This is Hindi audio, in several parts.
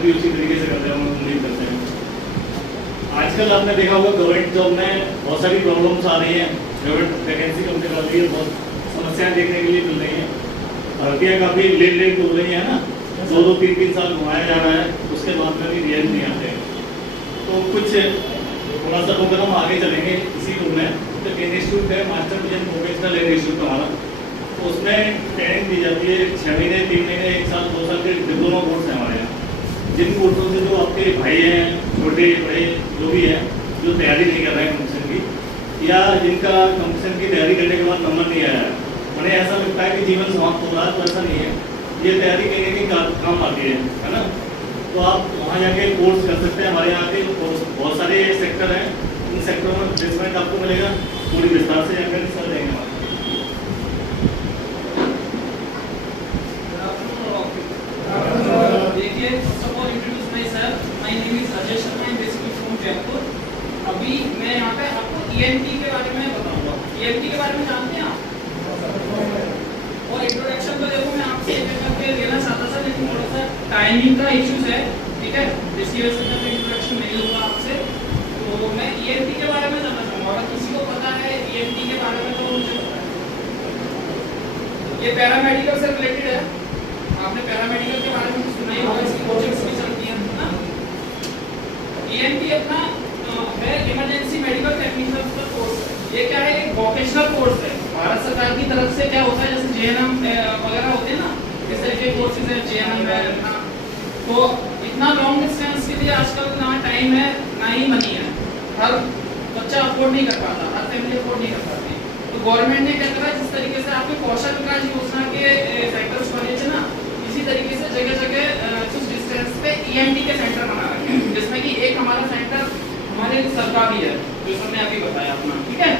मेहनत भी उसी तरीके से करते हैं, हम उम्मीद करते हैं। आजकल आपने देखा होगा गवर्नमेंट जॉब में बहुत सारी प्रॉब्लम्स आ रही हैं, गवर्नमेंट वैकेंसी कम करवा रही है, बहुत समस्याएं देखने के लिए मिल रही हैं। भर्तियाँ काफ़ी लेट हो रही हैं ना, 2-2, 3-3 साल घुमाया जा रहा है, उसके बाद में भी रिजल्ट नहीं आते हैं। तो कुछ थोड़ा सा अगर हम आगे चलेंगे इसी रूम में, तो इंस्टीट्यूट है मास्टर विजन प्रोफेशनल इंस्टीट्यूट हमारा, तो उसमें ट्रेनिंग दी जाती है 6 महीने, 3 महीने, 1 साल, 2 साल के डिप्लोमा कोर्स है हमारे यहाँ। जिन कोर्सों से जो आपके भाई हैं, छोटे बड़े जो भी हैं, जो तैयारी नहीं कर रहे हैं कंपटीशन की, या जिनका कंपटीशन की तैयारी करने के बाद नंबर नहीं आया, उन्हें ऐसा लगता है कि जीवन समाप्त हो रहा है, तो ऐसा नहीं है। ये तैयारी करने की काम आती है ना। तो आप वहाँ जाके कोर्स कर सकते हैं। हमारे यहाँ के बहुत सारे सेक्टर हैं, इन सेक्टरों में प्लेसमेंट आपको मिलेगा। पूरी विस्तार से जानकारी सर देंगे हमारे। देखिए, first of all introduce my self, my name is Ajay Sharma, I am basically from Jaipur. अभी मैं यहाँ पे आपको ईएनटी के बारे में बताऊंगा। ईएनटी के बारे में जानते हैं आप? और इंट्रोडक्शन तो देखो मैं आपसे एक करके लेना चाहता था, लेकिन थोड़ा सा टाइमिंग का इश्यूज है, ठीक है, जिसकी वजह से मैं इंट्रोडक्शन नहीं लूंगा आपसे। तो मैं ईएनटी के बारे में जानना चाहूँगा, अगर किसी को पता है ईएनटी के बारे में तो मुझे पता है। ये पैरामेडिकल से रिलेटेड है। आपने पैरामेडिकल के बारे में कुछ सुना ही होगा, इसकी कोचिंग्स भी चलती हैं ना। ईएनटी अपना है इमरजेंसी मेडिकल टेक्नीशियन का कोर्स है। ये क्या है, एक वोकेशनल कोर्स है। भारत सरकार की तरफ से क्या होता है, जैसे जेएनएम वगैरह होते हैं ना, इस तरह के कोर्सेज है, जेएनएम है ना। तो इतना लॉन्ग डिस्टेंस के लिए आजकल ना टाइम है ना ही मनी है, हर बच्चा अफोर्ड नहीं कर पाता, हर फैमिली अफोर्ड नहीं कर पाती। तो गवर्नमेंट ने क्या करा, जिस तरीके से आपके कौशल विकास योजना के सेंटर्स बने थे ना, इसी तरीके से जगह जगह कुछ डिस्टेंस पे ईएनटी के सेंटर बना रखे हैं, जिसमें कि एक हमारा सेंटर हमारे सरकारी है, जो हमने अभी बताया अपना, ठीक है।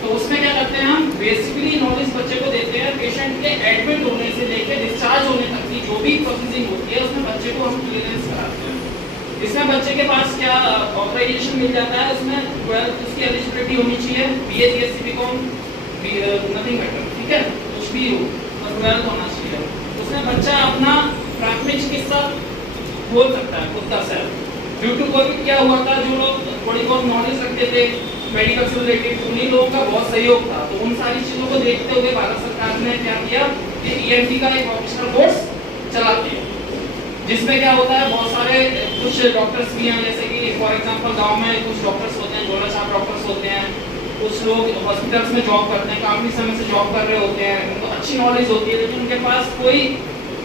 तो उसमें क्या करते हैं, हम बेसिकली नॉलेज बच्चे को देते हैं, पेशेंट के एडमिट होने से लेकर डिस्चार्ज होने तक की जो भी प्रोसेसिंग होती है, उसमें बच्चे को हम क्लियरेंस कराते हैं। इसमें बच्चे के पास क्या ऑथराइजेशन मिल जाता है, उसमें 12th उसकी एलिजिबिलिटी होनी चाहिए, BA, BSc, BCom, nothing matter, ठीक है, कुछ भी हो, और 12th होना चाहिए। उसमें बच्चा अपना प्राथमिक चिकित्सा बोल सकता है खुद का सेल्फ। ड्यू टू कोविड क्या हुआ था, जो लोग थोड़ी बहुत नॉलेज रखते थे मेडिकल से रिलेटेड, उन्हीं लोगों का बहुत सहयोग था। तो उन सारी चीज़ों को देखते हुए भारत सरकार ने क्या किया कि ईएनटी का एक वोकेशनल कोर्स चलाती है, जिसमें क्या होता है, बहुत सारे कुछ डॉक्टर्स भी हैं, जैसे कि फॉर एग्जांपल गांव में कुछ डॉक्टर्स होते हैं, गोला छाप डॉक्टर्स होते हैं, कुछ लोग हॉस्पिटल्स में जॉब करते हैं, काफ़ी समय से जॉब कर रहे होते हैं, उनको अच्छी नॉलेज होती है, लेकिन उनके पास कोई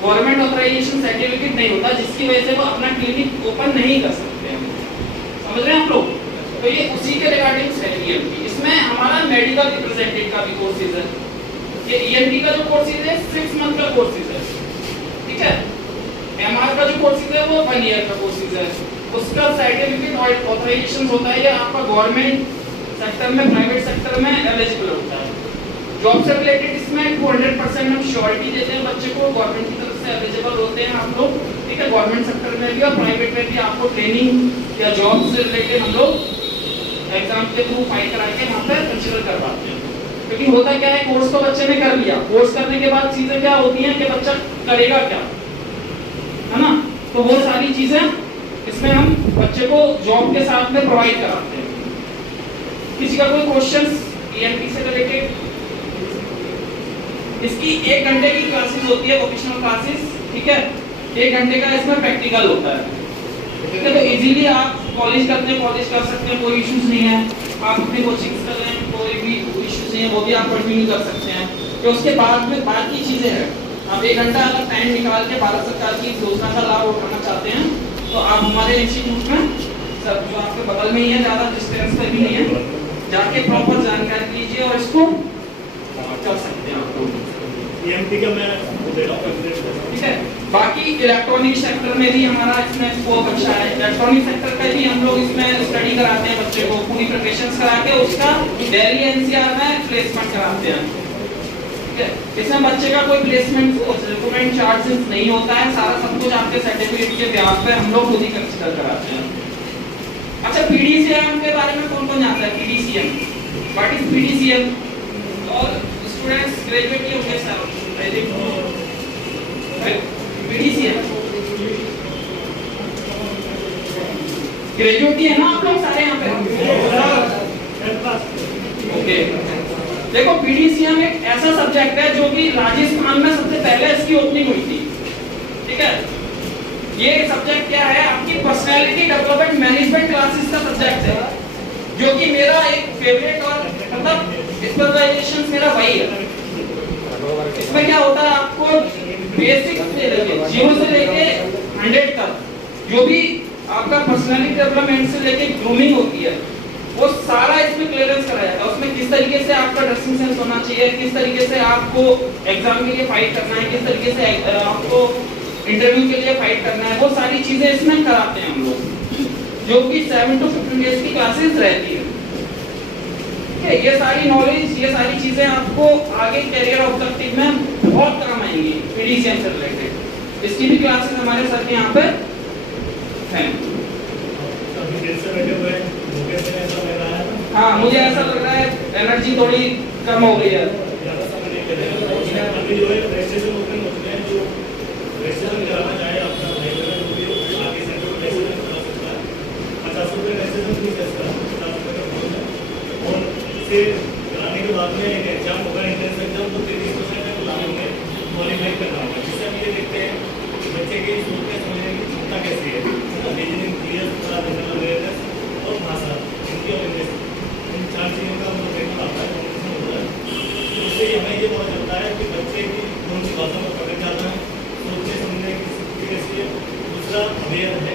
गवर्नमेंट ऑथराइजेशन सर्टिफिकेट नहीं होता, जिसकी वजह से वो अपना क्लिनिक ओपन नहीं कर सकते हैं। समझ रहे हैं आप लोग? तो ये उसी के रिगार्डिंग है ईएनटी। इसमें हमारा मेडिकल रिप्रेजेंटेटिव का भी कोर्सेज है। ये ईएनटी का जो कोर्सेज है 6 मंथ का कोर्सेज है, ठीक है। एमआर का जो कोर्सेज है वो 1 ईयर का कोर्सेज है। उसका सर्टिफिकेट और ऑथराइजेशन होता है, ये आपका गवर्नमेंट सेक्टर में, प्राइवेट सेक्टर में एलिजिबल होता है। जॉब से रिलेटेड इसमें 200% हम श्योरिटी देते हैं बच्चे को, गवर्नमेंट की तरफ से एलिजिबल होते हैं हम लोग, ठीक है। गवर्नमेंट सेक्टर में भी और प्राइवेट में भी आपको ट्रेनिंग या जॉब से रिलेटेड हम लोग एग्जाम के थ्रू फाइल करा के वहाँ पे कंसीडर करवाते हैं। क्योंकि होता क्या है, कोर्स तो बच्चे ने कर लिया, कोर्स करने के बाद चीजें क्या होती हैं कि बच्चा करेगा क्या, है ना। तो वो सारी चीजें इसमें हम बच्चे को जॉब के साथ में प्रोवाइड कराते हैं। किसी का कोई क्वेश्चंस ईएनटी से रिलेटेड? इसकी 1 घंटे की क्लासेस होती है, वोकेशनल क्लासेस, ठीक है। 1 घंटे का इसमें प्रैक्टिकल होता है, ठीक है। तो इजीली आप कॉलेज करते हैं, कॉलेज कर सकते हैं, कोई इश्यूज नहीं है। आप अपनी कोचिंग्स कर रहे हैं, कोई भी इश्यूज नहीं है, वो भी आप कंटिन्यू कर सकते हैं। तो उसके बाद में बाकी चीजें हैं, आप 1 घंटा अगर टाइम निकाल के भारत सरकार की योजना का लाभ उठाना चाहते हैं, तो आप हमारे इंस्टीट्यूट में सब जो आपके बगल में ही है, ज़्यादा डिस्टेंस पे भी नहीं है, जाके प्रॉपर जानकारी लीजिए और इसको कर सकते हैं आप। ईएनटी का मैं ठीक है। बाकी इलेक्ट्रॉनिक सेक्टर में भी हमारा इसमें स्कोप अच्छा है। इलेक्ट्रॉनिक सेक्टर का भी हम लोग इसमें स्टडी कराते हैं बच्चे को, पूरी प्रिपरेशंस करा के उसका दिल्ली एनसीआर में प्लेसमेंट कराते हैं, ठीक है। इसमें बच्चे का कोई प्लेसमेंट रिक्रूटमेंट चार्जेस नहीं होता है, सारा सब कुछ आपके सर्टिफिकेट के ब्याज पे हम लोग खुद ही कंसीडर कराते हैं। अच्छा, पीडीसीएम के बारे में कौन कौन जानता है? पीडीसीएम, व्हाट इज पीडीसीएम? और स्टूडेंट्स ग्रेजुएट ही होंगे सर, पीडीसीएम ग्रेजुएट ही है ना आप लोग सारे यहाँ पे? ओके, देखो पीडीसीएम एक ऐसा सब्जेक्ट है जो कि राजस्थान में सबसे पहले इसकी ओपनिंग हुई थी, ठीक है। ये सब्जेक्ट क्या है, आपकी पर्सनालिटी डेवलपमेंट मैनेजमेंट क्लासेस का सब्जेक्ट है, जो कि मेरा एक फेवरेट और मतलब स्पेशलाइजेशन मेरा वही है। इसमें क्या होता है, आपको बेसिक से लेके 0 से लेके 100 तक जो भी आपका पर्सनालिटी डेवलपमेंट से लेके ग्रूमिंग होती है वो सारा इसमें क्लियरेंस कराया जाता है। उसमें किस तरीके से आपका ड्रेसिंग सेंस होना चाहिए, किस तरीके से आपको एग्जाम के लिए फाइट करना है, किस तरीके से आपको इंटरव्यू के लिए फाइट करना है, वो सारी चीजें इसमें कराते हैं हम लोग, जो कि 7 to 15 डेज की क्लासेस रहती है। ये सारी नॉलेज, ये सारी चीजें आपको आगे करियर ऑब्जेक्टिव में बहुत काम आएंगी पीडीसीएम से रिलेटेड। इसकी भी क्लासेस हमारे सर के यहाँ पे हैं। हाँ, मुझे ऐसा लग रहा है एनर्जी थोड़ी कम हो गई है। कराने के बाद में एक एग्जाम होगा, एंट्रेंस एग्जाम, तो 30% लाएंगे क्वालिफाई करना होगा, जिससे हम ये देखते हैं बच्चे की सोचने समझने की क्षमता कैसी है, रीजनिंग, क्लियर, जनरल अवेयरनेस और भाषा, हिंदी और इंग्लिश, इन 4 चीज़ों का हम पेपर आता है, कॉम्पिटिशन होता है। तो उससे हमें ये पता चलता है कि बच्चे की कौन सी भाषा में पकड़ जाना है, सोचने समझने की शक्ति कैसी है। दूसरा अवेयर है